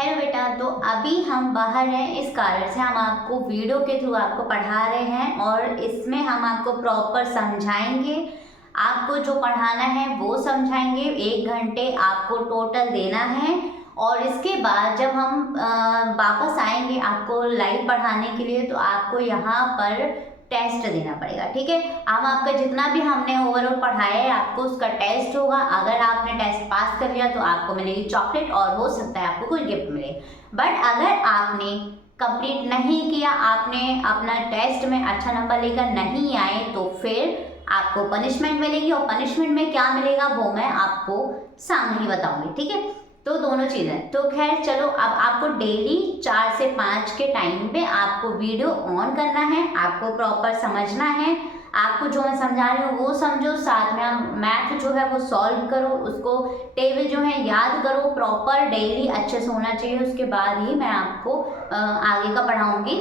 Hello बेटा, तो अभी हम बाहर हैं, इस कारण से हम आपको वीडियो के थ्रू आपको पढ़ा रहे हैं और इसमें हम आपको प्रॉपर समझाएंगे। आपको जो पढ़ाना है वो समझाएंगे। 1 घंटे आपको टोटल देना है और इसके बाद जब हम वापस आएंगे आपको लाइव पढ़ाने के लिए, तो आपको यहाँ पर टेस्ट देना पड़ेगा। ठीक है, हम आपका जितना भी हमने ओवरऑल पढ़ाया है आपको उसका टेस्ट होगा। अगर आपने टेस्ट पास कर लिया तो आपको मिलेगी चॉकलेट और हो सकता है आपको कोई गिफ्ट मिले। बट अगर आपने कंप्लीट नहीं किया, आपने अपना टेस्ट में अच्छा नंबर लेकर नहीं आए, तो फिर आपको पनिशमेंट मिलेगी और पनिशमेंट में क्या मिलेगा वो मैं आपको सामने ही बताऊंगी। ठीक है, तो दोनों चीज़ें। तो खैर चलो, अब आपको डेली 4 से 5 के टाइम पे आपको वीडियो ऑन करना है, आपको प्रॉपर समझना है। आपको जो मैं समझा रही हूँ वो समझो, साथ में आप मैथ जो है वो सॉल्व करो, उसको टेबल जो है याद करो प्रॉपर, डेली अच्छे से होना चाहिए। उसके बाद ही मैं आपको आगे का पढ़ाऊँगी।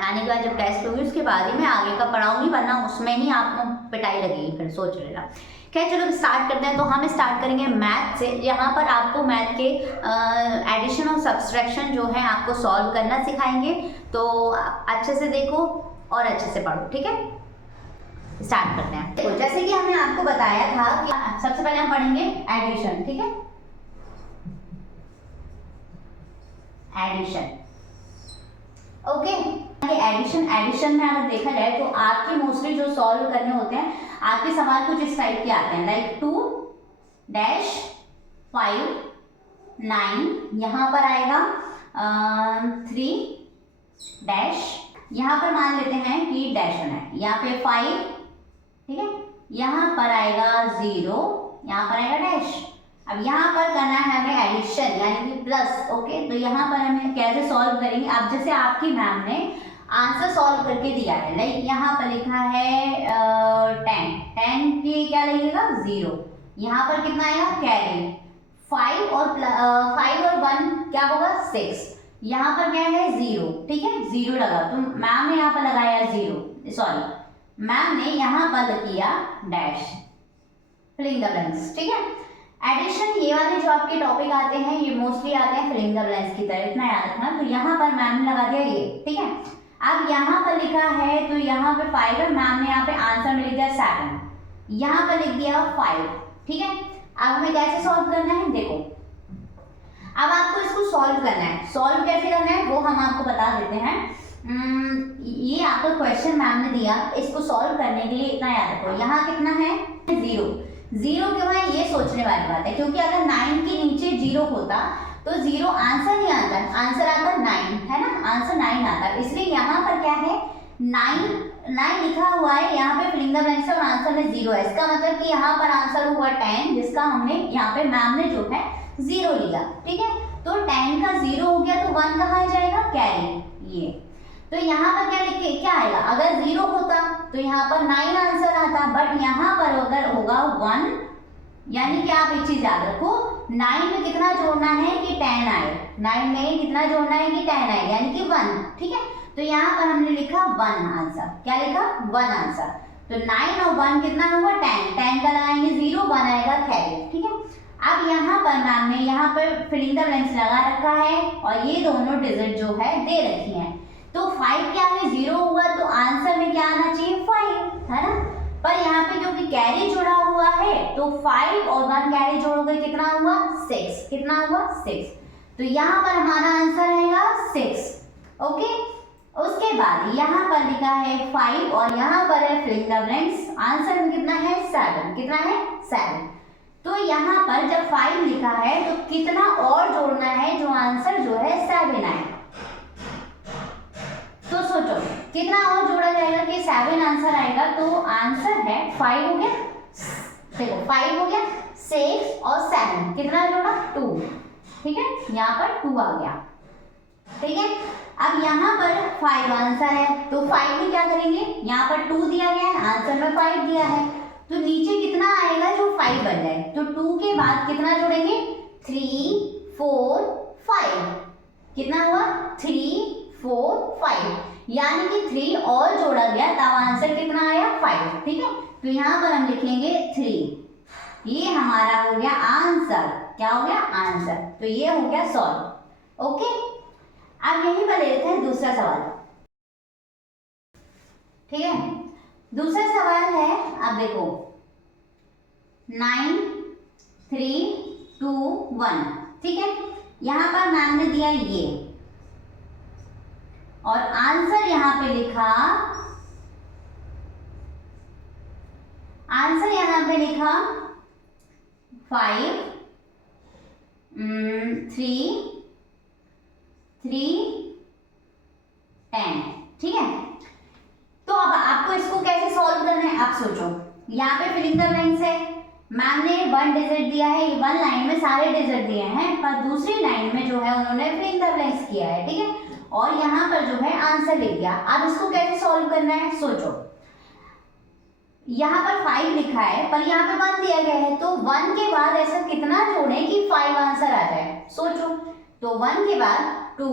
आने के बाद जब टेस्ट होगी उसके बाद ही मैं आगे का पढ़ाऊँगी, वरना उसमें ही आपको पिटाई लगेगी, फिर सोच लेना। खैर चलो स्टार्ट करते हैं। तो हम स्टार्ट करेंगे मैथ से। यहाँ पर आपको मैथ के एडिशन और सब्सट्रैक्शन जो है आपको सॉल्व करना सिखाएंगे। तो अच्छे से देखो और अच्छे से पढ़ो। ठीक है, स्टार्ट करते हैं। देखो, जैसे कि हमने आपको बताया था कि सबसे पहले हम पढ़ेंगे एडिशन। ठीक है, एडिशन। ओके, एडिशन में अगर देखा जाए तो आपके मोस्टली जो सॉल्व करने होते हैं, आपके सवाल कुछ इस टाइप के आते हैं, लाइक 2 डैश 5 9, यहाँ पर आएगा 3 डैश, यहाँ पर मान लेते हैं कि डैश होना है, यहाँ पे 5, ठीक है, यहाँ पर आएगा 0, यहाँ पर आएगा डैश। अब यहाँ पर करना है हमें एडिशन यानी कि प्लस। ओके, तो यहाँ पर हमें कैसे सॉल्व करेंगे। अब जैसे आपकी मैम ने आंसर सॉल्व करके दिया है, लाइक यहाँ पर लिखा है 10 के क्या लगेगा 0, यहाँ पर कितना आएगा कैरी 5 और 1 क्या होगा 6, यहाँ पर क्या है 0। ठीक है, 0 लगा, तो मैम ने यहाँ पर लगाया 0, सॉरी मैम ने यहाँ पर किया डैश, फिलिंग द ब्लैंक्स। ठीक है, एडिशन ये वाले जो आपके टॉपिक आते हैं ये मोस्टली आते हैं फिलिंग द ब्लैंक्स की तरह, इतना याद रखना। तो यहाँ पर मैम ने लगा दिया ये। ठीक है, अब यहाँ पर लिखा है तो यहाँ पे 5 है, मैम ने यहाँ पे आंसर में लिख दिया 7, यहाँ पर लिख दिया 5। ठीक है, अब हमें कैसे सॉल्व करना है, देखो अब आपको इसको सॉल्व करना है। सॉल्व कैसे करना है वो हम आपको बता देते हैं। ये आपको क्वेश्चन मैम ने दिया, इसको सॉल्व करने के लिए इतना याद रखो, यहाँ कितना है 0 क्यों है ये सोचने वाली बात है, क्योंकि अगर 9 के नीचे 0 होता तो 0 आंसर नहीं आता, आंसर आता 9 है ना, आंसर 9 आता। इसलिए यहाँ पर क्या है 9 लिखा हुआ है, यहाँ पे फिलिंग द ब्लैंक्स है और आंसर में 0 है। इसका मतलब कि यहाँ पर आंसर हुआ 10, जिसका हमने यहाँ पे मैम ने जो है 0 लिया। ठीक है, तो 10 का 0 हो गया तो 1 कहाँ जाएगा कैरी, ये। तो यहाँ पर क्या लिखे क्या आएगा, अगर 0 होता तो यहाँ पर 9 आंसर आता, बट यहाँ पर अगर होगा 1, यानी कि आप एक चीज याद रखो 9 में कितना जोड़ना है कि 10 आए, 9 में कितना जोड़ना है कि 10 आए, यानी कि 1। ठीक है, तो यहाँ पर हमने लिखा 1 आंसर, क्या लिखा 1 आंसर। तो 9 और 1 कितना हुआ 10 का लगाएंगे 0, 1 आएगा कैरी। ठीक है, अब यहाँ पर मैम ने यहाँ पर फिलिंग द ब्लैंक्स लगा रखा है और ये दोनों डिजिट जो है दे रखी है। तो 5 क्या है 0 हुआ तो आंसर में क्या आना चाहिए 5, है ना, पर यहाँ पे क्योंकि कैरी जुड़ा हुआ है तो 5 और 1 कैरी जोड़ोगे कितना हुआ 6, कितना हुआ 6, तो यहाँ पर हमारा आंसर आएगा 6। ओके, उसके बाद यहाँ पर लिखा है 5 और यहाँ पर है फिलिंग द ब्लैंक्स, आंसर में कितना है 7, कितना है 7। तो यहाँ पर जब 5 लिखा है तो कितना और जोड़ना है जो आंसर जो है 7 आए, तो सोचो कितना और जोड़ा जाएगा कि 7 आंसर आएगा। तो आंसर है 5 हो गया, देखो 5 हो गया, 6 और 7 कितना जोड़ा 2। ठीक है, यहाँ पर 2 आ गया। ठीक है, अब यहाँ पर 5 आंसर है तो 5 में क्या करेंगे, यहाँ पर 2 दिया गया है, आंसर में 5 दिया है, तो नीचे कितना आएगा जो 5 बन जाए, तो 2 के बाद कितना जोड़ेंगे 3 4 5, कितना हुआ 3 4 5, यानी कि 3 और जोड़ा गया तब आंसर कितना आया 5। ठीक है, तो यहाँ पर हम लिखेंगे 3, ये हमारा हो गया आंसर, क्या हो गया आंसर, तो ये हो गया सॉल्व। ओके, अब यहीं पर ले लेते हैं दूसरा सवाल। ठीक है, दूसरा सवाल है, अब देखो 9 3 2 1। ठीक है, यहां पर मैम ने दिया ये और आंसर यहां पे लिखा, आंसर यहां पे लिखा 5 3 3 10। ठीक है, तो अब आपको इसको कैसे सॉल्व करना है आप सोचो। यहाँ पे फिलिंग द ब्लैंक्स है, मैम ने 1 डिजिट दिया है, 1 लाइन में सारे डिजिट दिए हैं, पर दूसरी लाइन में जो है उन्होंने फिलिंग द ब्लैंक्स किया है। ठीक है, और यहाँ पर जो है आंसर लिख दिया। अब इसको कैसे सॉल्व करना है सोचो। यहाँ पर 5 लिखा है पर यहाँ पे 1 दिया गया है, तो 1 के बाद ऐसा कितना जोड़े कि 5 आंसर आ जाए, सोचो। तो 1 के बाद 2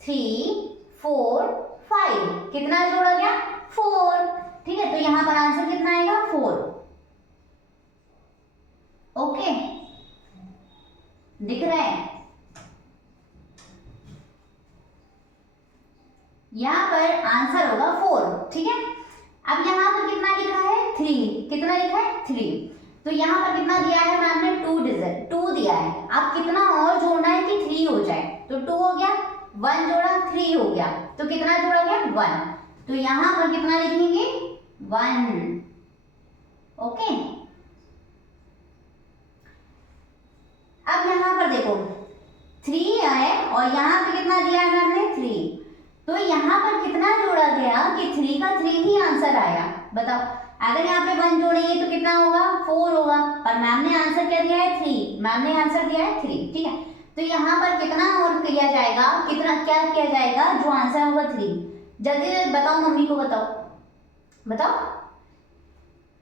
3 4 5, कितना जोड़ा गया 4। ठीक है, तो यहाँ पर आंसर कितना आएगा 4। ओके, दिख रहा है, यहाँ पर आंसर होगा 4। ठीक है, अब यहाँ पर कितना लिखा है 3, कितना लिखा है 3, तो यहाँ पर कितना दिया है मैम ने 2 डिजिट 2 दिया है। अब कितना और जोड़ना है कि 3 हो जाए, तो 2 हो गया, 1 जोड़ा 3 हो गया, तो कितना जोड़ा गया 1, तो यहाँ पर कितना लिखेंगे 1। ओके, अब यहाँ पर देखो 3 है और यहाँ पे कितना दिया है मैम ने 3, तो यहाँ पर कितना जोड़ा गया कि 3 का 3 ही आंसर आया। बताओ, अगर यहाँ पे 1 जोड़ेंगे तो कितना होगा 4 होगा, पर मैम ने आंसर क्या दिया है 3, मैम ने आंसर दिया है 3। ठीक है, तो यहाँ पर कितना और किया जाएगा, कितना क्या किया जाएगा, जो आंसर होगा 3। जल्दी से बताओ, मम्मी को बताओ, बताओ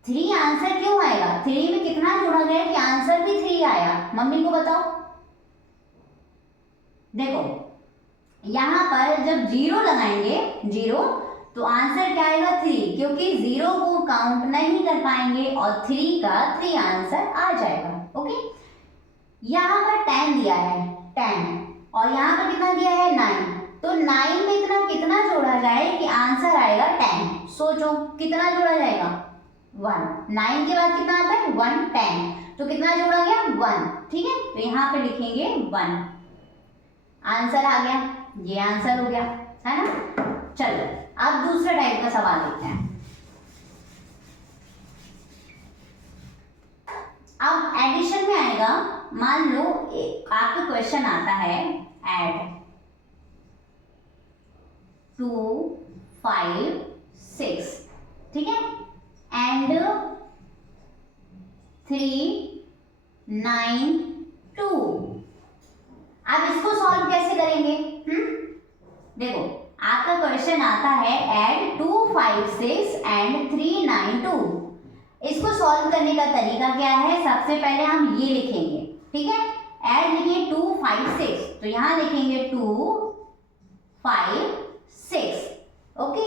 3 आंसर क्यों आएगा, 3 में कितना जोड़ा गया कि आंसर भी 3 आया, मम्मी को बताओ। देखो यहाँ पर जब 0 लगाएंगे 0, तो आंसर क्या आएगा 3, क्योंकि 0 को काउंट नहीं कर पाएंगे और 3 का 3 आंसर आ जाएगा। ओके, यहाँ पर 10 दिया है 10 और यहाँ पर कितना दिया है 9, तो 9 में इतना कितना जोड़ा जाए कि आंसर आएगा 10। सोचो कितना जोड़ा जाएगा 1, 9 के बाद कितना आता है 1, 10, तो कितना जोड़ा गया 1। ठीक है, तो यहाँ पे लिखेंगे 1, आंसर आ गया, ये आंसर हो गया, है ना। चलो अब दूसरा टाइप का सवाल देखते हैं। अब एडिशन में आएगा, मान लो आपका क्वेश्चन आता है ऐड 2 5 6, ठीक है, एंड 3 9 2। अब इसको सॉल्व कैसे करेंगे? देखो आपका क्वेश्चन आता है ऐड 2 5 6 एंड 3 9 2। इसको सॉल्व करने का तरीका क्या है? सबसे पहले हम ये लिखेंगे, ठीक है, ऐड लिखिए 2 5 6, तो यहां लिखेंगे 2 5 6, ओके,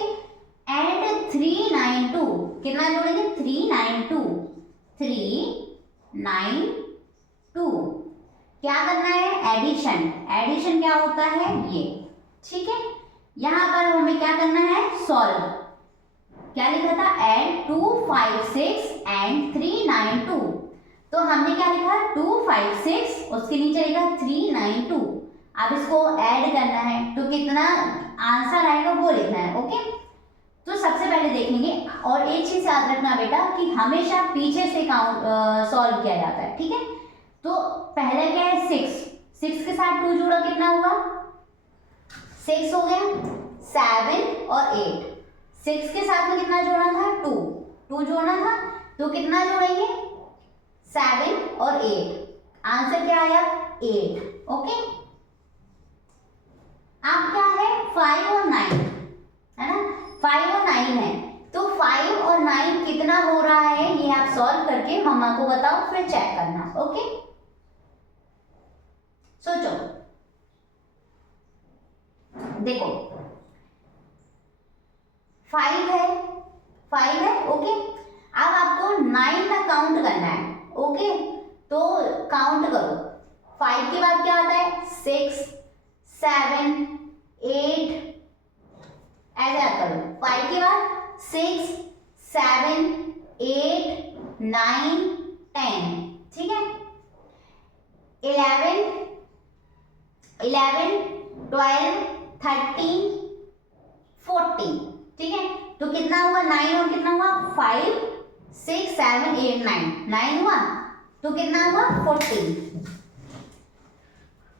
एंड 3 9 2, कितना जोड़ेंगे 3 9 2, 3 9 2। क्या करना है? एडिशन। एडिशन क्या होता है? ये, ठीक है। यहां पर हमें क्या करना है? सॉल्व। क्या लिखा था? Add 2 5 6 and 3 9 2। तो हमने क्या लिखा? 2 5 6, उसके नीचे लिखा 3 9 2। अब इसको ऐड करना है तो कितना आंसर आएगा वो लिखना है, ओके। तो सबसे पहले देखेंगे, और एक चीज याद रखना बेटा कि हमेशा पीछे से काउंट सॉल्व किया जाता है, ठीक है। तो पहले क्या है? 6 के साथ 2 जोड़ा कितना होगा? 6 हो गया, 7 और 8। 6 के साथ में कितना जोड़ना था? 2 जोड़ना था, तो कितना जोड़ेंगे? 7 और 8। आंसर क्या आया? 8, ओके। अब क्या है? 5 और 9, है ना, 5 और 9 है, तो 5 और 9 कितना हो रहा है ये आप सॉल्व करके मम्मा को बताओ, फिर चेक करना, ओके। सोचो, देखो 5 है, ओके। अब आपको 9 तक काउंट करना है, ओके। तो काउंट करो, 5 के बाद क्या आता है? 6, 7 8, ऐसे याद करो। 5 के बाद 6 7 8 9 10, ठीक है। 11 12 13 14, ठीक है। तो कितना हुआ 9 और कितना हुआ 5 6 7 8 9, 9 हुआ तो कितना हुआ 14,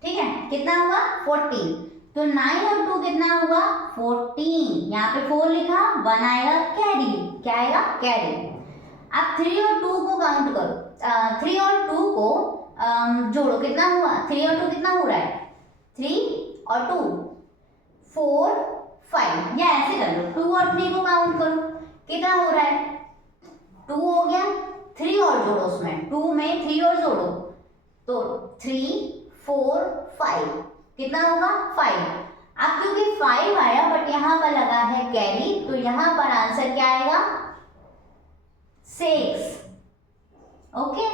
ठीक है। कितना हुआ 14, तो 9 और 2 कितना हुआ 14, यहाँ पे 4 लिखा, 1 आएगा कैरी, क्या आएगा कैरी। अब 3 और 2 को काउंट करो, 3 और 2 को जोड़ो, कितना हुआ 3 और 2 कितना हो रहा है 3 और 2 4 5, या ऐसे कर लो 2 और 3 को काउंट करो, कितना हो रहा है 2 हो गया, 3 और जोड़ो, उसमें 2 में 3 और जोड़ो तो 3 4 5, कितना होगा 5। अब क्योंकि 5 आया बट यहाँ पर लगा है कैरी, तो यहाँ पर आंसर क्या आएगा 6, ओके।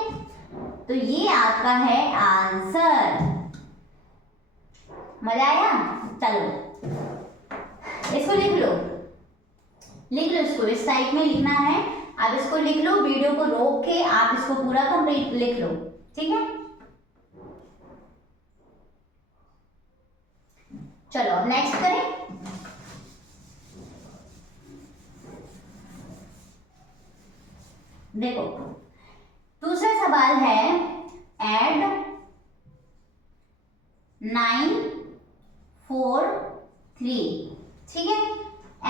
तो ये आपका है आंसर। मजा आया? चलो इसको लिख लो, इसको इस टाइप में लिखना है। आप इसको लिख लो, वीडियो को रोक के आप इसको पूरा कंप्लीट लिख लो, ठीक है। चलो अब नेक्स्ट करें। देखो दूसरा सवाल है ऐड 9 4 3, ठीक है,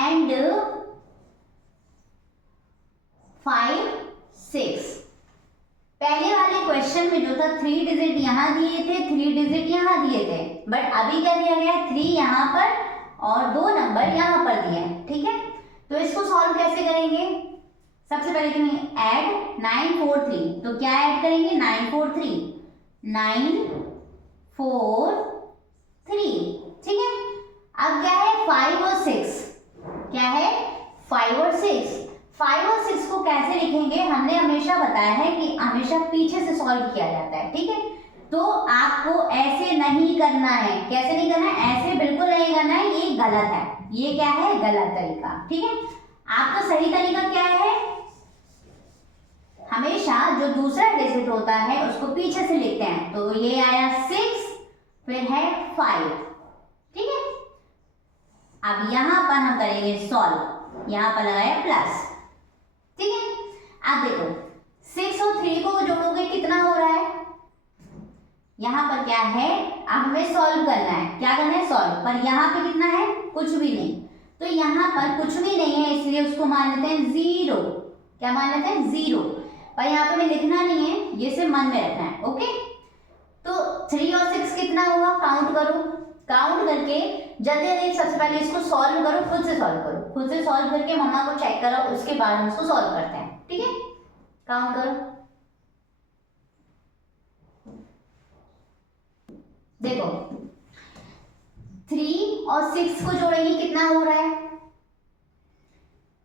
एंड 5 6। पहले वाले क्वेश्चन में जो था 3 डिजिट यहाँ दिए थे, 3 डिजिट यहाँ दिए थे, बट अभी क्या दिया गया है 3 यहाँ पर और 2 नंबर यहाँ पर दिए हैं, ठीक है। तो इसको सॉल्व कैसे करेंगे? सबसे पहले करेंगे ऐड 9 4 3, तो क्या ऐड करेंगे 9 4 3, 9 4 3, ठीक है। अब क्या है 5 और 6, क्या है 5 और 6, 5 और 6 को कैसे लिखेंगे? हमने हमेशा बताया है कि हमेशा पीछे से सॉल्व किया जाता है, ठीक है। तो आपको ऐसे नहीं करना है, कैसे नहीं करना है? ऐसे बिल्कुल नहीं करना है, ये गलत है, ये क्या है गलत तरीका, ठीक है। आपका सही तरीका क्या है? हमेशा जो दूसरा डिजिट होता है उसको पीछे से लिखते हैं, तो ये आया 6 फिर है 5, ठीक है। अब यहां पर हम करेंगे सॉल्व, यहां पर लगाया प्लस, ठीक है। अब देखो 6 और 3 को जोड़ोगे कितना हो रहा है? यहां पर क्या है, अब हमें सॉल्व करना है, क्या करना है सॉल्व, पर यहां पे कितना है कुछ भी नहीं, तो यहां पर कुछ भी नहीं है इसलिए उसको मान लेते हैं 0, क्या मान लेते हैं 0, पर यहाँ पे हमें लिखना नहीं है, ये सिर्फ मन में रखना है, ओके। तो 3 और 6 कितना हुआ काउंट करो, काउंट करके जल्दी जल्दी सबसे पहले इसको सॉल्व करो, खुद से सॉल्व करो, खुद से सॉल्व करके मम्मा को चेक करो, उसके बाद हम इसको सॉल्व करते हैं, ठीक है। काउंट करो, देखो 3 और 6 को जोड़ेंगे कितना हो रहा है,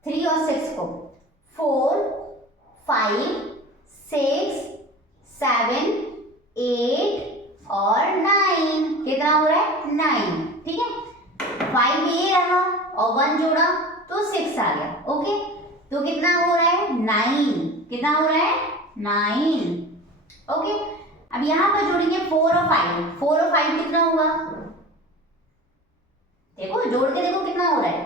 3 और 6 को 4 5 6 7 8 और 9, कितना हो रहा है 9, ठीक है। 5 ये रहा और 1 जोड़ा तो 6 आ गया, ओके। तो कितना हो रहा है 9, कितना हो रहा है 9, ओके। अब यहां पर जोड़ेंगे 4 और 5, 4 और 5 कितना होगा, देखो जोड़ के देखो कितना हो रहा है,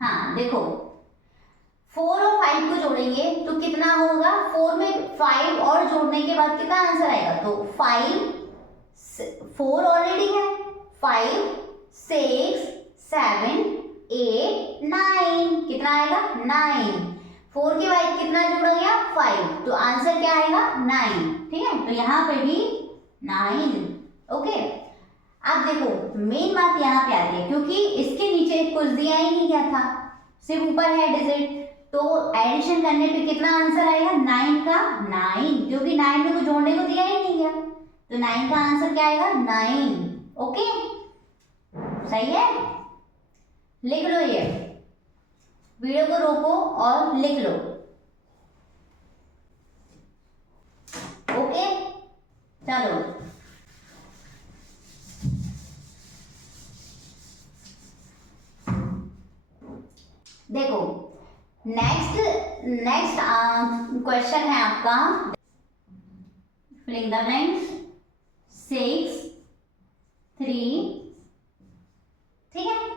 हाँ देखो 4 और 5 को जोड़ेंगे तो कितना होगा, 4 में 5 और जोड़ने के बाद कितना आंसर आएगा, तो 4 ऑलरेडी है, 5 6 7 8 9, कितना आएगा 9, 4 के बाद कितना जोड़ा गया 5, तो आंसर क्या आएगा 9, ठीक है। तो यहाँ पे भी 9, ओके। अब देखो मेन बात यहाँ पे आती है, क्योंकि इसके नीचे कुछ दिया ही नहीं गया था, सिर्फ ऊपर है डिजिट, तो एडिशन करने पे कितना आंसर आएगा 9 का 9, क्योंकि 9 में कुछ जोड़ने को दिया ही नहीं गया, तो 9 का आंसर क्या आएगा 9, ओके। सही है, लिख लो, ये वीडियो को रोको और लिख लो, ओके। चलो नेक्स्ट क्वेश्चन है आपका, फिलिंग द ब्लैंक्स 6 3, ठीक है।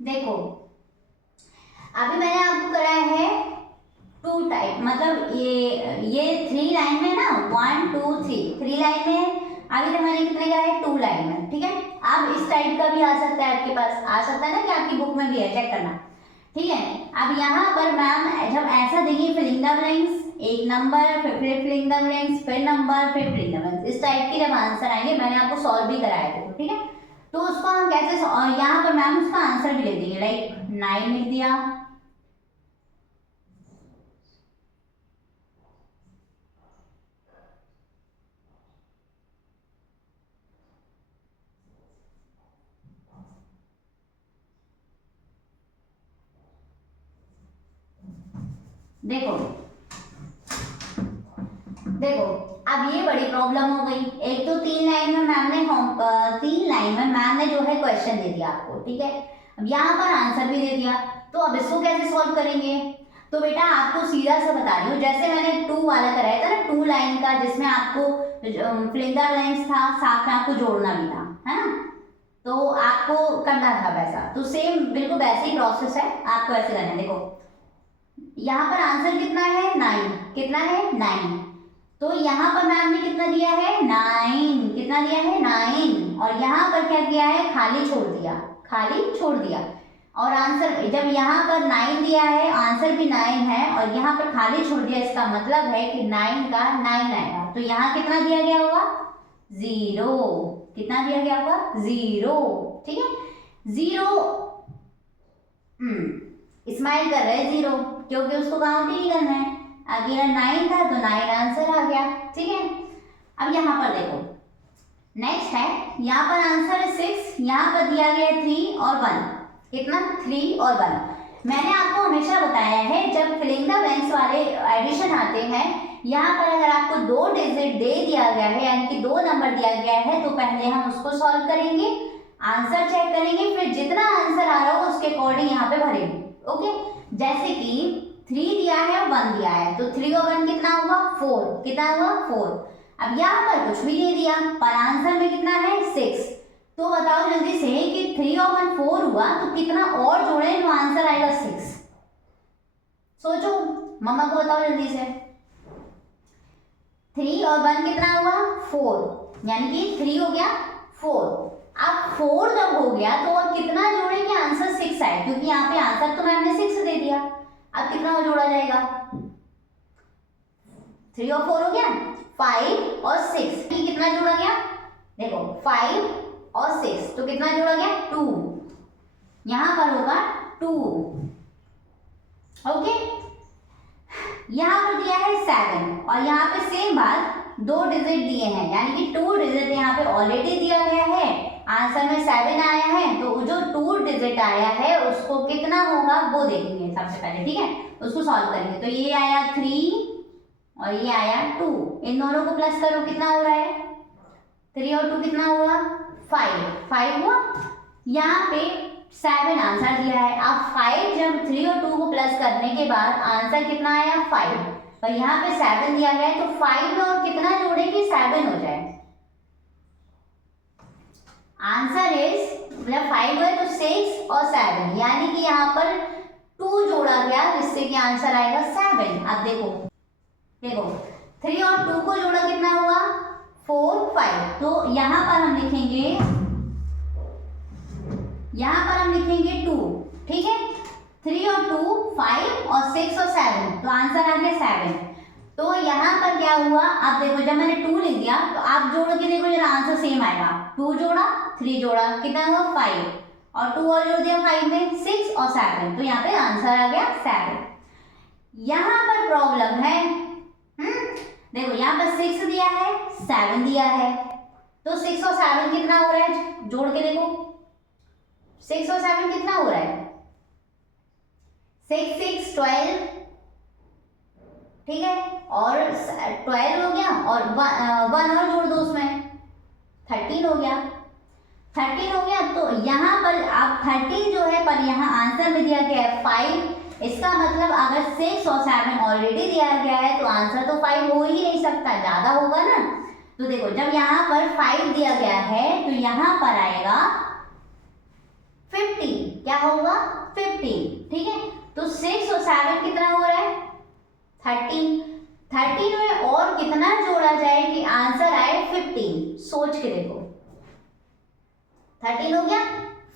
देखो अभी मैंने आपको कराया है टू टाइप, मतलब ये 3 लाइन में ना 1 2 3 लाइन में, अभी तक मैंने कितने कराए 2 लाइन में, ठीक है। अब इस टाइप का भी आ सकता है, आपके पास आ सकता है ना कि आपकी बुक में भी है, चेक करना, ठीक है। अब यहाँ पर मैम जब ऐसा देखिए फिलिंग द ब्लैंक्स, एक नंबर फिर फिलिंग द ब्लैंक्स, फिर नंबर फिर फिलिंग द ब्लैंक्स, इस टाइप के जब आंसर आएंगे, मैंने आपको सॉल्व भी कराया था, ठीक है। तो उसको हम कैसे, और यहाँ पर मैम उसका आंसर भी लिख देंगे, लाइक 9 लिख दिया, देखो देखो अब ये बड़ी प्रॉब्लम हो गई। एक तो 3 लाइन में मैम ने 3 लाइन में मैम ने जो है क्वेश्चन दे दिया आपको, ठीक है। अब यहाँ पर आंसर भी दे दिया, तो अब इसको कैसे सॉल्व करेंगे। तो बेटा आपको सीधा सा बता रही हूँ, जैसे मैंने 2 वाला कराया था ना 2 लाइन का, जिसमें आपको फिलिंग द ब्लैंक्स था, साथ में आपको जोड़ना भी था, है ना। तो आपको करना था वैसा, तो सेम बिल्कुल वैसे ही प्रोसेस है, आपको ऐसे करना है। देखो यहाँ पर आंसर कितना है 9, कितना है 9, तो यहाँ पर मैम ने कितना दिया है 9, कितना दिया है 9, और यहाँ पर क्या किया है खाली छोड़ दिया, खाली छोड़ दिया। और आंसर जब यहाँ पर 9 दिया है, आंसर भी 9 है, और यहाँ पर खाली छोड़ दिया, इसका मतलब है कि 9 का 9 आएगा। तो यहाँ कितना दिया गया होगा 0, कितना दिया गया होगा 0, ठीक है 0। स्माइल कर रहे हैं 0, क्योंकि उसको काउंट ही नहीं करना है। अगर 9 था तो 9 आंसर आ गया, ठीक है। अब यहाँ पर देखो नेक्स्ट है, यहाँ पर आंसर है 6, यहाँ पर दिया गया 3 और 1, कितना 3 और 1। मैंने आपको हमेशा बताया है जब फिलिंग द ब्लैंक्स वाले एडिशन आते हैं, यहाँ पर अगर आपको 2 डिजिट दे दिया गया है, यानी कि 2 नंबर दिया गया है, तो पहले हम उसको सॉल्व करेंगे, आंसर चेक करेंगे, फिर जितना आंसर आ रहा हो उसके अकॉर्डिंग यहाँ पे भरेंगे, ओके। जैसे कि 3 दिया है 1 दिया है, तो 3 और 1 कितना हुआ 4, कितना हुआ 4। अब यहाँ पर कुछ भी नहीं दिया, पर आंसर में कितना है 6, तो बताओ जल्दी से कि 3 और 1 4 हुआ, तो कितना और जोड़े तो आंसर आएगा 6। सोचो, मम्मा को बताओ जल्दी से। 3 और 1 कितना हुआ 4, यानी कि 3 हो गया 4। अब 4 जब हो गया तो और कितना जोड़े कि आंसर 6 आए, क्योंकि यहाँ पे आंसर तो मैंने 6 दे दिया। अब कितना और जोड़ा जाएगा 3 और 4 हो गया 5 और 6, कितना जोड़ा गया देखो 5 और 6, तो कितना जोड़ा गया 2, यहां पर होगा 2, ओके। यहां पर दिया है 7, और यहाँ पे सेम बात 2 डिजिट दिए हैं, यानी कि 2 डिजिट यहाँ पे ऑलरेडी दिया गया है, आंसर में 7 आया है, तो जो 2 डिजिट आया है उसको कितना होगा वो देखेंगे सबसे पहले, ठीक है। उसको सॉल्व करेंगे, तो ये आया 3 और ये आया 2, इन दोनों को प्लस करो, कितना हो रहा है 3 और 2 कितना हुआ 5 हुआ। यहाँ पे 7 आंसर दिया है, अब 5 जब 3 और 2 को प्लस करने के बाद आंसर कितना आया 5, और यहाँ पे 7 दिया गया है, तो 5 में और कितना जोड़े कि 7 हो जाए। आंसर इज जब 5 है तो 6 और 7, यानी कि यहाँ पर 2 जोड़ा गया, जिससे कि आंसर आएगा 7। अब देखो 3 और 2 को जोड़ा कितना हुआ 4 5, तो यहाँ पर हम लिखेंगे 2, ठीक है। 3 और 2 5 और 6 और 7, तो आंसर आ गया 7। तो यहाँ पर क्या हुआ, अब देखो जब मैंने 2 लिख दिया, तो आप जोड़ के देखो जरा आंसर सेम आएगा। 2 जोड़ा 3 जोड़ा कितना हुआ 5, और 2 और जोड़ दिया 5 में 6 और 7, तो यहाँ पे आंसर आ गया 7। यहाँ पर प्रॉब्लम है। देखो यहाँ पर 6 दिया है, 7 दिया है, तो 6 और 7 कितना हो रहा है, जोड़ के देखो 6 और 7 कितना हो रहा है, 6 6 12, ठीक है, और 12 हो गया, और 1 और जोड़ दो उसमें, 13 हो गया, 13 हो गया। तो यहाँ पर आप 13 जो है, पर यहाँ आंसर में दिया गया है 5, इसका मतलब अगर 6 और 7 ऑलरेडी दिया गया है तो आंसर तो 5 हो ही नहीं सकता, ज्यादा होगा ना। तो देखो जब यहाँ पर 5 दिया गया है तो यहाँ पर आएगा 15, क्या होगा 15, ठीक है। तो 6 और 7 कितना हो रहा है 13, 13 में और कितना जोड़ा जाए कि आंसर आए 15, सोच के देखो, 13 हो गया,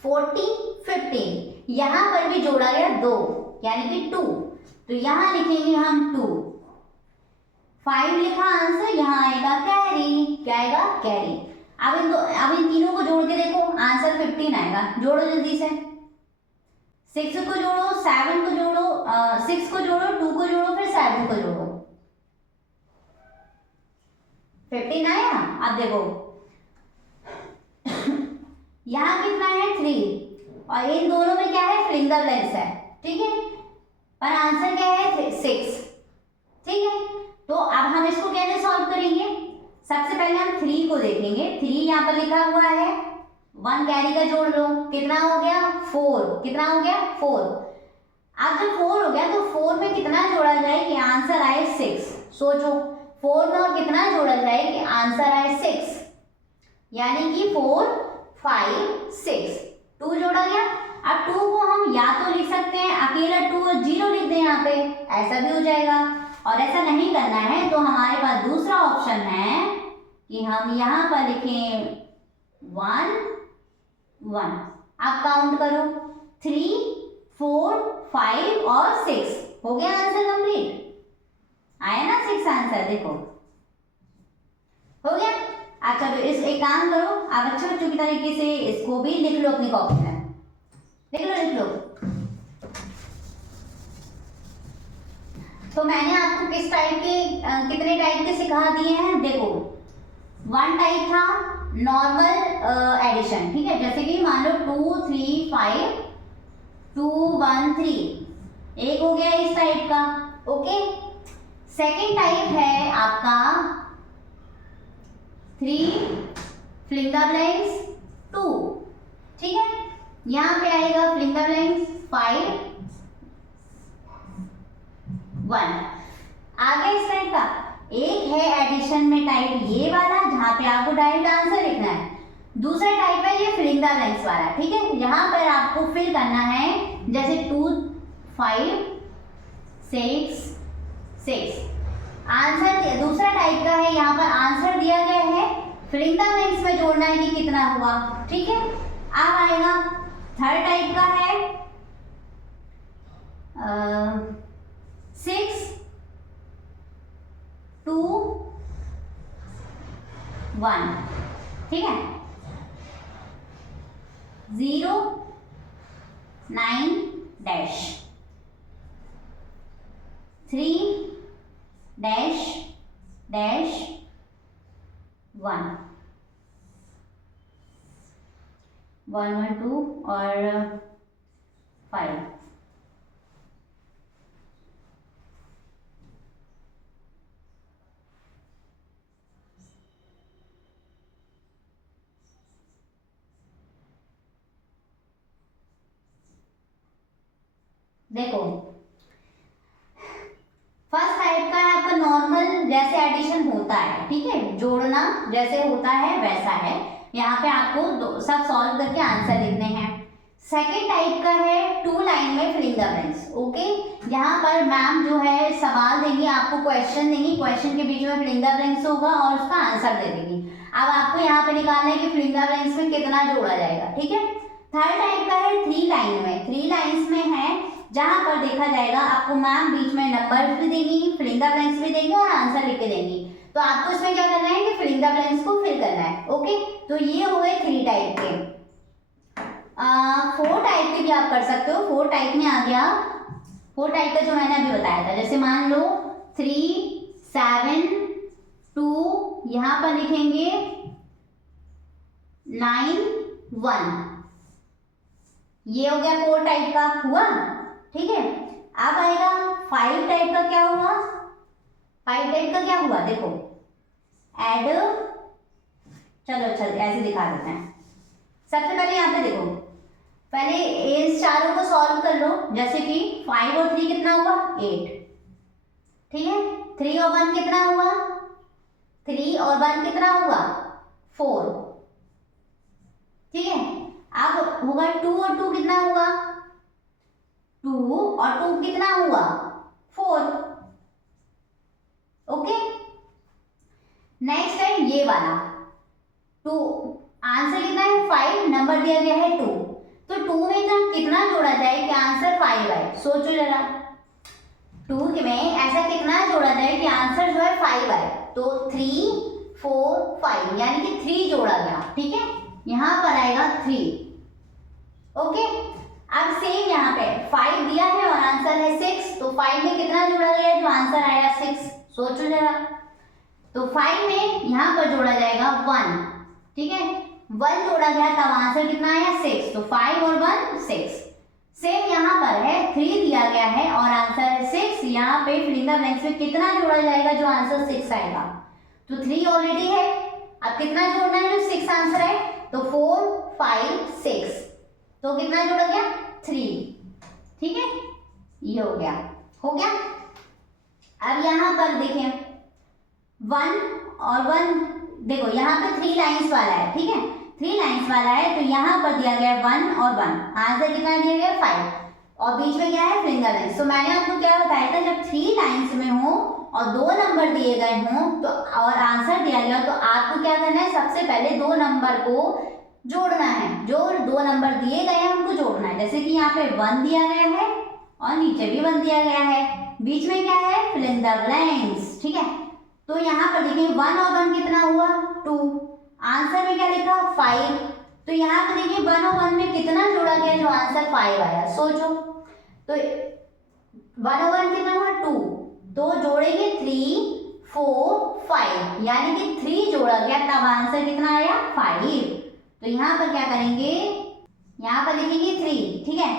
14, 15, यहां पर भी जोड़ा गया 2 यानी कि 2, तो यहां लिखेंगे हम 2, 5 लिखा आंसर, यहां आएगा कैरी, क्या आएगा कैरी। अब इन तीनों को जोड़ के देखो, आंसर 15 आएगा, जोड़ो जल्दी से, 6 को जोड़ो, 7 को जोड़ो, 6 को जोड़ो, 2 को जोड़ो, फिर 7 को जोड़ो, 15 आया। अब देखो यहाँ कितना है 3, और इन दोनों में क्या है फिंगर लेंस है, ठीक है, पर आंसर क्या है 6, ठीक है। तो अब हम इसको कैसे सॉल्व करेंगे, सबसे पहले हम 3 को देखेंगे, 3 यहाँ पर लिखा हुआ है, 1 कैरी का जोड़ लो, कितना हो गया 4, कितना हो गया 4। अब जब 4 हो गया तो 4 में कितना जोड़ा जाए कि आंसर आए 6, सोचो 4 में और कितना जोड़ा जाए कि आंसर आए 6, यानी कि 4 5 6, 2 जोड़ा गया। अब 2 को हम या तो लिख सकते हैं अकेला 2 और 0 लिख दें यहाँ पे, ऐसा भी हो जाएगा, और ऐसा नहीं करना है तो हमारे पास दूसरा ऑप्शन है कि हम यहाँ पर लिखें 1 1। अब काउंट करो 3 4 5 और 6, हो गया आंसर कंप्लीट, आया ना 6 आंसर, देखो हो गया। अच्छा तो इस एक काम करो, आप अच्छे बच्चों की तरीके से इसको भी लिख लो अपनी कॉपी में, लिख लो। तो मैंने आपको किस टाइप के कितने टाइप के सिखा दिए हैं, देखो 1 टाइप था नॉर्मल एडिशन, ठीक है, जैसे कि मान लो 2 3 5 2 1 3, एक हो गया इस टाइप का, ओके। सेकंड टाइप है आपका 3 फिंगर द ब्लैंक्स 2, ठीक है, यहां पे आएगा फिंगर द ब्लैंक्स 5 1। आगे इस टाइप का एक है एडिशन में टाइप ये वाला, जहां पे आपको डायरेक्ट आंसर लिखना है, दूसरा टाइप है ये फिलिंग द ब्लैंक्स वाला, ठीक है, यहाँ पर आपको फिल करना है, जैसे 2 5 6 6 आंसर दूसरा टाइप का है, यहाँ पर आंसर दिया गया है, फिलिंग द ब्लैंक्स में जोड़ना है कि कितना हुआ, ठीक है। अब आएगा थर्ड टाइप का है 6 2 1, ठीक है, 0 9 डैश 3 डैश डैश 1 1 1 2 और 5। देखो फर्स्ट टाइप का है आपका नॉर्मल, जैसे एडिशन होता है, ठीक है, जोड़ना जैसे होता है वैसा है, यहाँ पे आपको सब सॉल्व करके आंसर लिखने हैं। सेकेंड टाइप का है 2 लाइन में फिलिंग द ब्लैंक्स, ओके, यहाँ पर मैम जो है सवाल देंगी, आपको क्वेश्चन देंगी, क्वेश्चन के बीच में फिलिंग द ब्लैंक्स होगा और उसका आंसर दे देंगी। अब आपको यहाँ पे निकालना है कि फिलिंग द ब्लैंक्स में कितना जोड़ा जाएगा, ठीक है। थर्ड टाइप का है 3 लाइन में, 3 लाइन्स में है जहां पर देखा जाएगा आपको मैम बीच में नंबर भी देंगी, फिलिंग द ब्लैंक्स भी देंगी और आंसर लिख के देंगी, तो आपको इसमें क्या करना है कि फिलिंग द ब्लैंक्स को फिल करना है, ओके। तो ये हुए 3 टाइप के। 4 टाइप के भी आप कर सकते हो, 4 टाइप में आ गया फोर टाइप का जो मैंने अभी बताया था। जैसे मान लो 3 7 2, यहां पर लिखेंगे 9 1, ये हो गया फोर टाइप का हुआ। ठीक है, अब आएगा 5 टाइप का। क्या हुआ 5 टाइप का? क्या हुआ देखो, एड, चलो ऐसे दिखा देते हैं। सबसे पहले यहाँ पे देखो, पहले इस चारों को सॉल्व कर लो। जैसे कि 5 और 3 कितना हुआ 8, ठीक है। 3 और 1 कितना हुआ, 3 और 1 कितना हुआ 4, ठीक है। अब होगा 2 और 2 कितना हुआ, 2 और 2 कितना हुआ 4। ओके, नेक्स्ट है ये वाला 2, आंसर कितना है 5, नंबर दिया गया है 2, तो 2 में का कितना जोड़ा जाए कि आंसर 5 आए। सोचो जरा, 2 में ऐसा कितना जोड़ा जाए कि आंसर जो है 5 आए। तो 3 4 5 यानी कि 3 जोड़ा गया, ठीक है। यहां पर आएगा 3। ओके, अब सेम यहाँ पे 5 दिया है और आंसर है 6, तो 5 में कितना जोड़ा गया जो आंसर आया 6। सोचो जरा, तो 5 में यहां पर जोड़ा जाएगा 1, ठीक है। 1 जोड़ा गया तब आंसर कितना आया 6, तो 5 और 1 6। सेम यहाँ पर है 3 दिया गया है और आंसर है 6। यहाँ पे फिल इन द ब्लैंक्स में कितना जोड़ा जाएगा जो आंसर 6 आएगा, तो 3 ऑलरेडी है। अब कितना जोड़ना है जो 6 आंसर है, तो 4 5 6, तो कितना जोड़ा गया 3, ठीक है। ये हो गया, हो गया। अब यहाँ पर देखें 1 और 1, देखो यहाँ पे 3 लाइंस वाला है, ठीक है। 3 लाइंस वाला है, तो यहाँ पर दिया गया 1 और 1, आंसर कितना दिया गया 5, और बीच में क्या है फिल इन द ब्लैंक्स। तो मैंने आपको क्या बताया था, जब 3 लाइंस में हो और 2 नंबर दिए गए हों तो और आंसर दिया गया, तो आपको क्या करना है, सबसे पहले 2 नंबर को जोड़ना है। जो 2 नंबर दिए गए हैं उनको जोड़ना है। जैसे कि यहाँ पे 1 दिया गया है और नीचे भी 1 दिया गया है, बीच में क्या है फिल इन द ब्लैंक्स, ठीक है। तो यहाँ पर देखिए 1 और 1 कितना हुआ 2, आंसर में क्या लिखा 5, तो यहाँ पर देखिए 1 और 1 में कितना जोड़ा गया जो आंसर 5 आया। सोचो, तो 1 और 1 कितना हुआ 2, तो जोड़ेंगे 3 4 5, यानी कि 3 जोड़ा गया तब आंसर कितना आया 5। तो यहाँ पर क्या करेंगे, यहाँ पर लिखेंगे 3, ठीक है।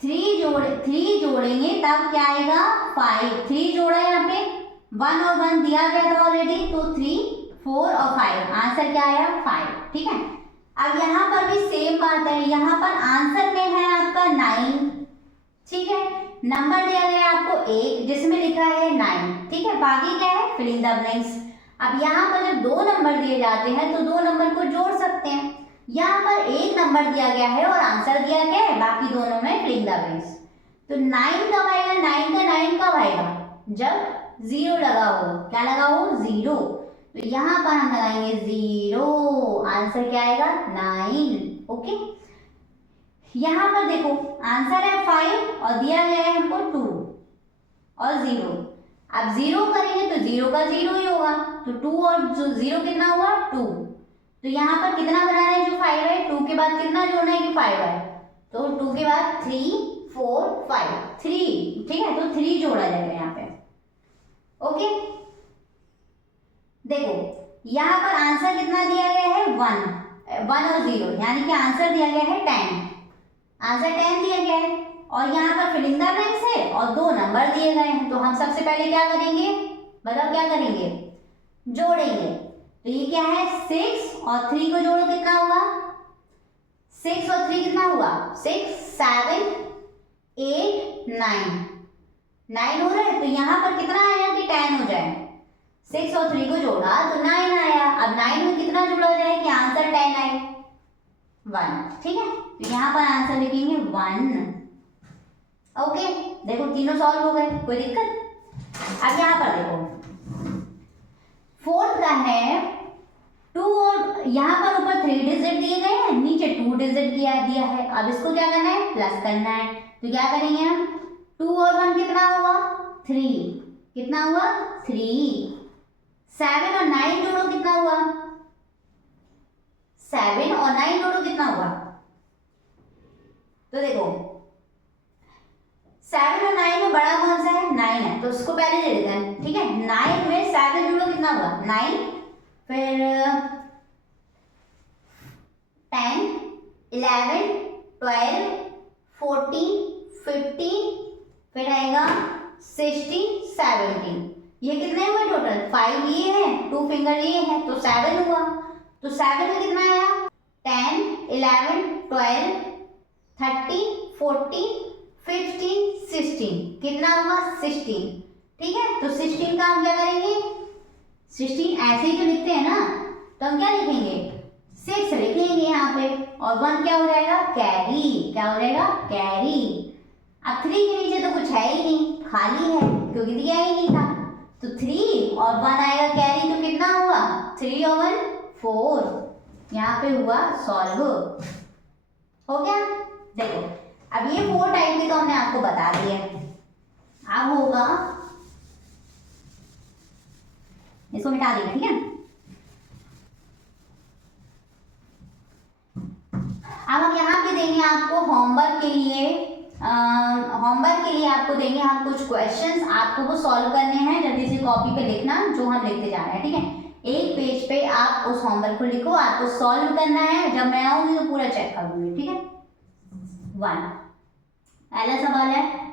3 जोड़ेंगे तब क्या आएगा 5, 3 जोड़ा यहाँ पे, 1 और 1 दिया गया था ऑलरेडी, तो 3 4 और 5, आंसर क्या आया 5, ठीक है। अब यहाँ पर भी सेम बात है, यहाँ पर आंसर में है आपका 9, ठीक है। नंबर दिया गया आपको 1 जिसमें लिखा है 9, ठीक है। बाकी क्या है फिल इन द ब्लैंक्स। अब यहाँ पर जब 2 नंबर दिए जाते हैं तो 2 नंबर को जोड़ सकते हैं। यहाँ पर 1 नंबर दिया गया है और आंसर दिया गया है, बाकी दोनों में फिल इन द ब्लैंक्स। तो 9 कब आएगा, 9 का 9 कब आएगा, जब 0 लगा हो। क्या लगा हो 0, तो यहाँ पर हम लगाएंगे 0, आंसर क्या आएगा 9। ओके, यहाँ पर देखो आंसर है 5 और दिया गया है हमको 2 और 0। अब 0 करेंगे तो 0 का 0 ही होगा, तो 2 और 0 कितना हुआ 2, तो यहाँ पर कितना बनाना है जो 5 है, 2 के बाद कितना जोड़ना है कि 5 है, तो 2 के बाद 3 4 5 3, ठीक है। तो 3 जोड़ा जाएगा यहाँ पे। ओके, देखो यहाँ पर आंसर कितना दिया गया है 1 और 0, यानी कि आंसर दिया गया है 10, आंसर 10 दिया गया है। और यहाँ पर फिल इन द ब्लैंक्स है और 2 नंबर दिए गए हैं, तो हम सबसे पहले क्या करेंगे, बताओ क्या करेंगे, जोड़ेंगे। तो ये क्या है 6 और 3 को जोड़ो कितना हुआ 6 और 3 कितना हुआ 6 7 8 9 हो रहा है, तो यहाँ पर कितना आया कि 10 हो जाए। 6 और 3 को जोड़ा तो 9 आया। अब 9 में कितना जोड़ा जाए कि आंसर 10 आए, 1, ठीक है। तो यहाँ पर आंसर लिखेंगे 1। ओके, देखो तीनों सॉल्व हो गए, कोई दिक्कत। अब यहाँ पर देखो 4 का है 2 और यहाँ पर ऊपर 3 डिजिट दिए गए हैं, नीचे 2 डिजिट दिया है। अब इसको क्या करना है प्लस करना है, तो क्या करेंगे हम 2 और 1 कितना हुआ 3, कितना हुआ 3, 7 और 9 जोड़ो कितना हुआ 7 और 9 जोड़ो कितना हुआ, तो देखो 7 और 9 में बड़ा कौन सा है? 9 है, तो उसको पहले ले लेते हैं, ठीक है। 9 में 7 जोड़ो कितना हुआ? 9, फिर 10, 11, 12, 14, 15, फिर आएगा 16, 17। ये कितने हुए टोटल? 5 ये है, 2 फिंगर ये है, तो 7 हुआ। तो 7 में कितना आया? 10, 11, 12, 13, 14, 15, 16। कितना हुआ? 16। ठीक है, तो 16 का हम क्या करेंगे? 16 ऐसे ही तो लिखते हैं ना, तो हम क्या लिखेंगे? 6 लिख लेंगे यहाँ पे, और 1 क्या हो जाएगा? कैरी। क्या हो जाएगा? कैरी। अब 3 के नीचे तो कुछ है ही नहीं, खाली है, क्योंकि दिया ही नहीं था। तो 3 और 1 आएगा कैरी, तो कितना हुआ? 3 और 1 4। यहाँ पे हुआ सॉल्व। हो गया? देखो, अब ये 4 टाइप के तो हमने आपको बता दिए। अब होगा, इसको मिटा देंगे, ठीक है। अब हम यहाँ पे देंगे आपको होमवर्क के लिए, आपको देंगे हम कुछ क्वेश्चंस, आपको वो सॉल्व करने हैं। जल्दी से कॉपी पे लिखना जो हम लिखते जा रहे हैं, ठीक है। एक पेज पे आप उस होमवर्क को लिखो, आपको सॉल्व करना है। जब मैं आऊंगी तो पूरा चेक करूंगी, ठीक है। 1 पहला सवाल है,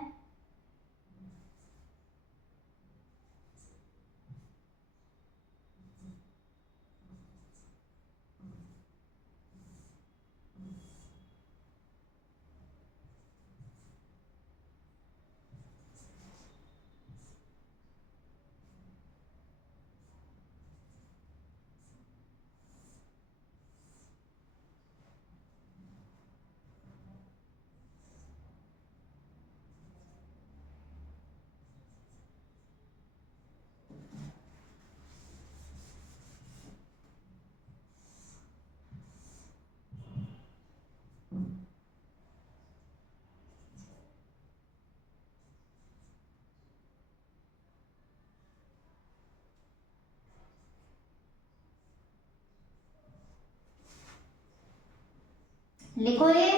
लिखो ये।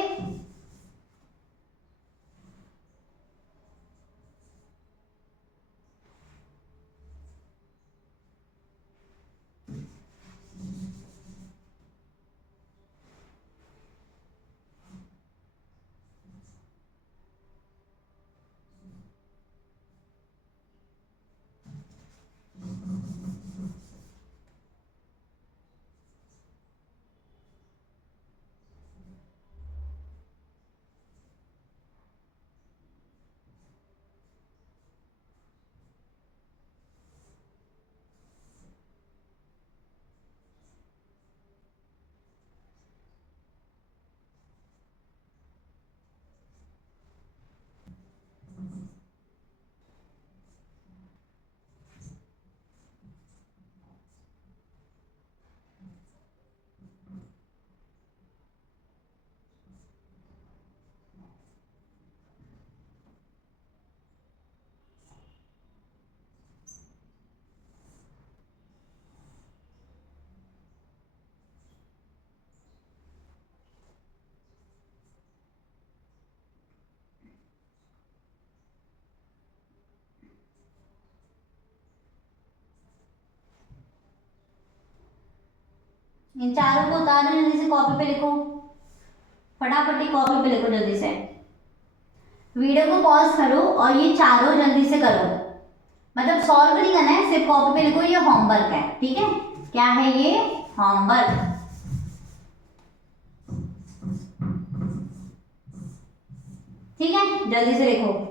इन चारों को उतारो, जल्दी से कॉपी पे लिखो, फटाफट कॉपी पे लिखो जल्दी से। वीडियो को पॉज करो और ये चारों जल्दी से करो। मतलब सॉल्व नहीं करना है, सिर्फ कॉपी पे लिखो, ये होमवर्क है, ठीक है। क्या है ये? होमवर्क। ठीक है, जल्दी से लिखो।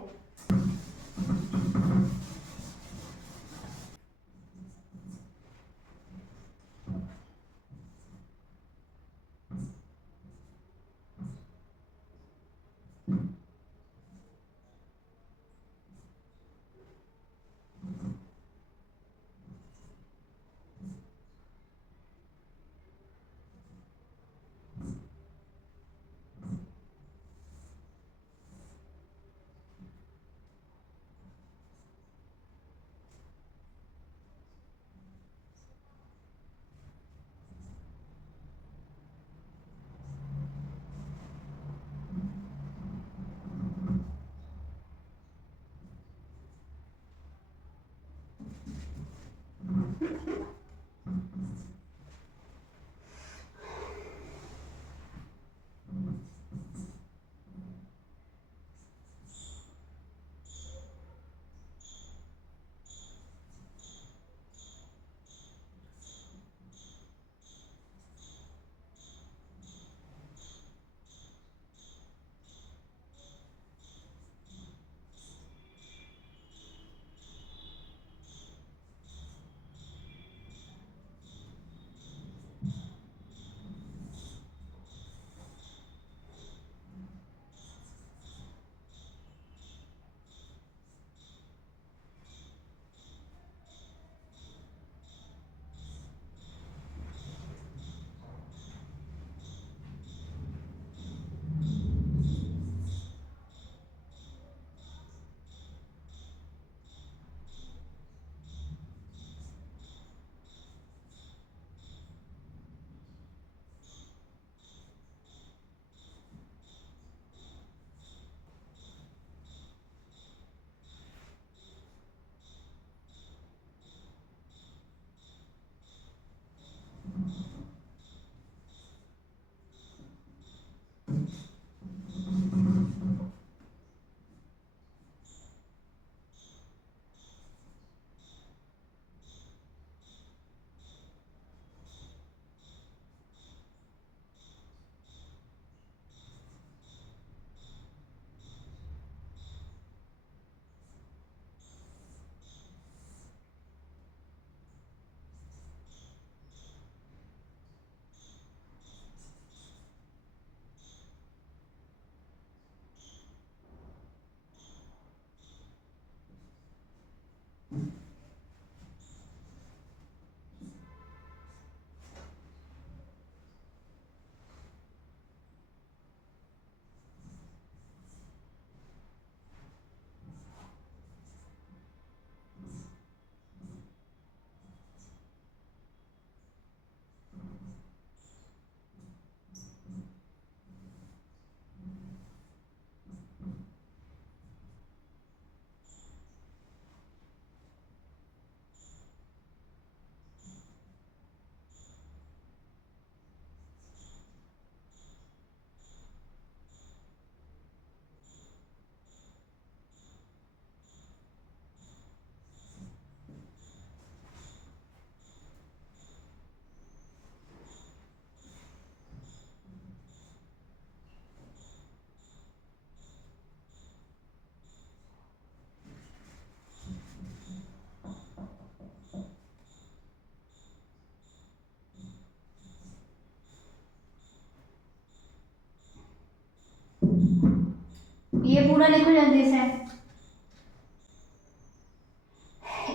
ये पूरा लिखो जल्दी से।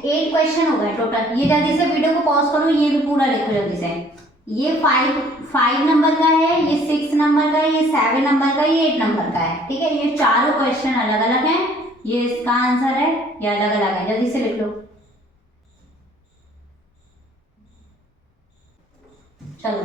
8 क्वेश्चन हो गए टोटल। ये जल्दी से वीडियो को पॉज करो, ये भी पूरा लिखो जल्दी से। ये 5 नंबर का है, ये 6 नंबर का है, ये 7 नंबर का है, ये 8 नंबर का है। ठीक है, ये चारों क्वेश्चन अलग अलग हैं, ये इसका आंसर है, ये अलग अलग है। जल्दी से लिख लो। चलो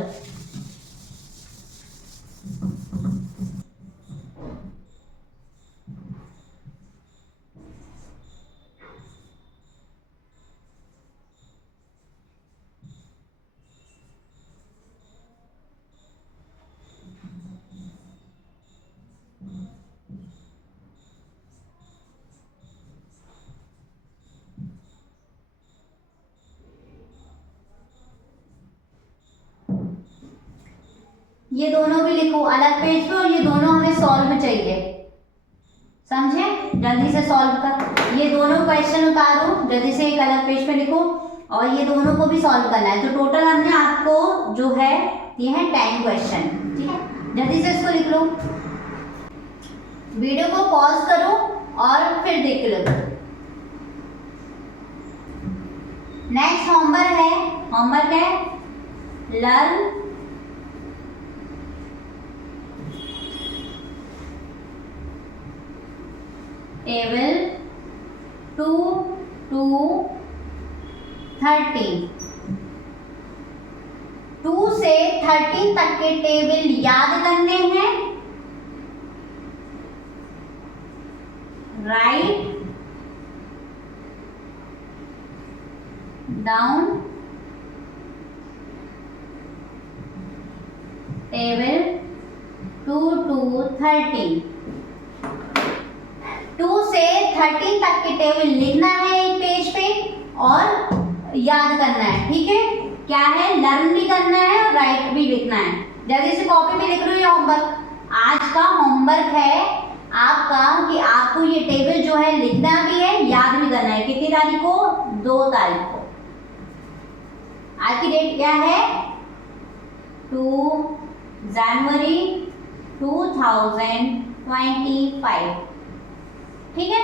ये दोनों भी लिखो अलग पेज पे, और ये दोनों हमें सॉल्व चाहिए, समझे? जल्दी से सॉल्व कर। ये दोनों क्वेश्चन उतारो जल्दी से, एक अलग पेज पे लिखो, और ये दोनों को भी सॉल्व करना है। तो टोटल हमने आपको जो है ये है 10 क्वेश्चन। ठीक है, जल्दी से इसको लिख लो। वीडियो को पॉज करो और फिर देख के लिखो। नेक्स्ट होमवर्क है लर्न टेबल 2 to 13। 2 से 13 तक के टेबल याद करने हैं। Write down table 2 to 13। 2 से 13 तक के टेबल लिखना है एक पेज पे और याद करना है। ठीक है, क्या है, लर्न भी करना है और राइट भी लिखना है। जल्दी से कॉपी पे लिख लो। ये होमवर्क, आज का होमवर्क है आपका कि आपको ये टेबल जो है लिखना भी है, याद भी करना है। कितनी तारीख को? 2 तारीख को। आज की डेट क्या है? 2 जनवरी 2025। ठीक है,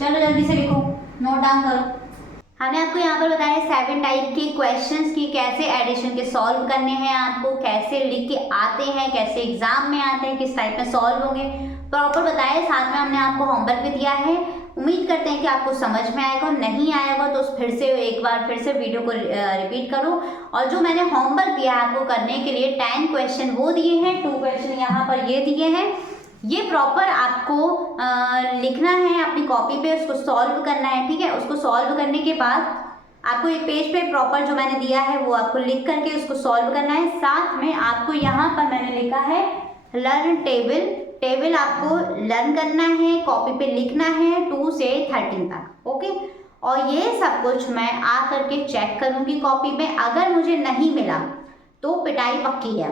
चलो जल्दी से लिखो, नोट डाउन करो। हमने आपको यहाँ पर बताया 7 टाइप के क्वेश्चंस की कैसे एडिशन के सॉल्व करने हैं, आपको कैसे लिख के आते हैं, कैसे एग्जाम में आते हैं, किस टाइप में सॉल्व होंगे, प्रॉपर बताया। साथ में हमने आपको होमवर्क भी दिया है। उम्मीद करते हैं कि आपको समझ में आएगा। नहीं आएगा तो फिर से एक बार फिर से वीडियो को रिपीट करो। और जो मैंने होमवर्क दिया है आपको करने के लिए 10 क्वेश्चन वो दिए हैं, 2 क्वेश्चन यहाँ पर ये दिए हैं। ये प्रॉपर आपको लिखना है अपनी कॉपी पे, उसको सॉल्व करना है। ठीक है, उसको सॉल्व करने के बाद आपको एक पेज पे प्रॉपर जो मैंने दिया है वो आपको लिख करके उसको सॉल्व करना है। साथ में आपको यहाँ पर मैंने लिखा है लर्न टेबल आपको लर्न करना है, कॉपी पे लिखना है 2 से 13 तक। ओके, और ये सब कुछ मैं आ करके चेक करूँगी कॉपी में। अगर मुझे नहीं मिला तो पिटाई पक्की है,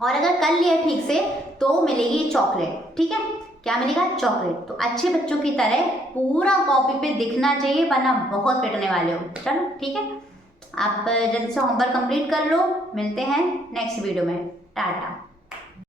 और अगर कर लिया ठीक से तो मिलेगी चॉकलेट। ठीक है, क्या मिलेगा? चॉकलेट। तो अच्छे बच्चों की तरह पूरा कॉपी पे दिखना चाहिए, वरना बहुत पिटने वाले हो। चलो ठीक है, आप जल्दी से होमवर्क कंप्लीट कर लो। मिलते हैं नेक्स्ट वीडियो में। टाटा।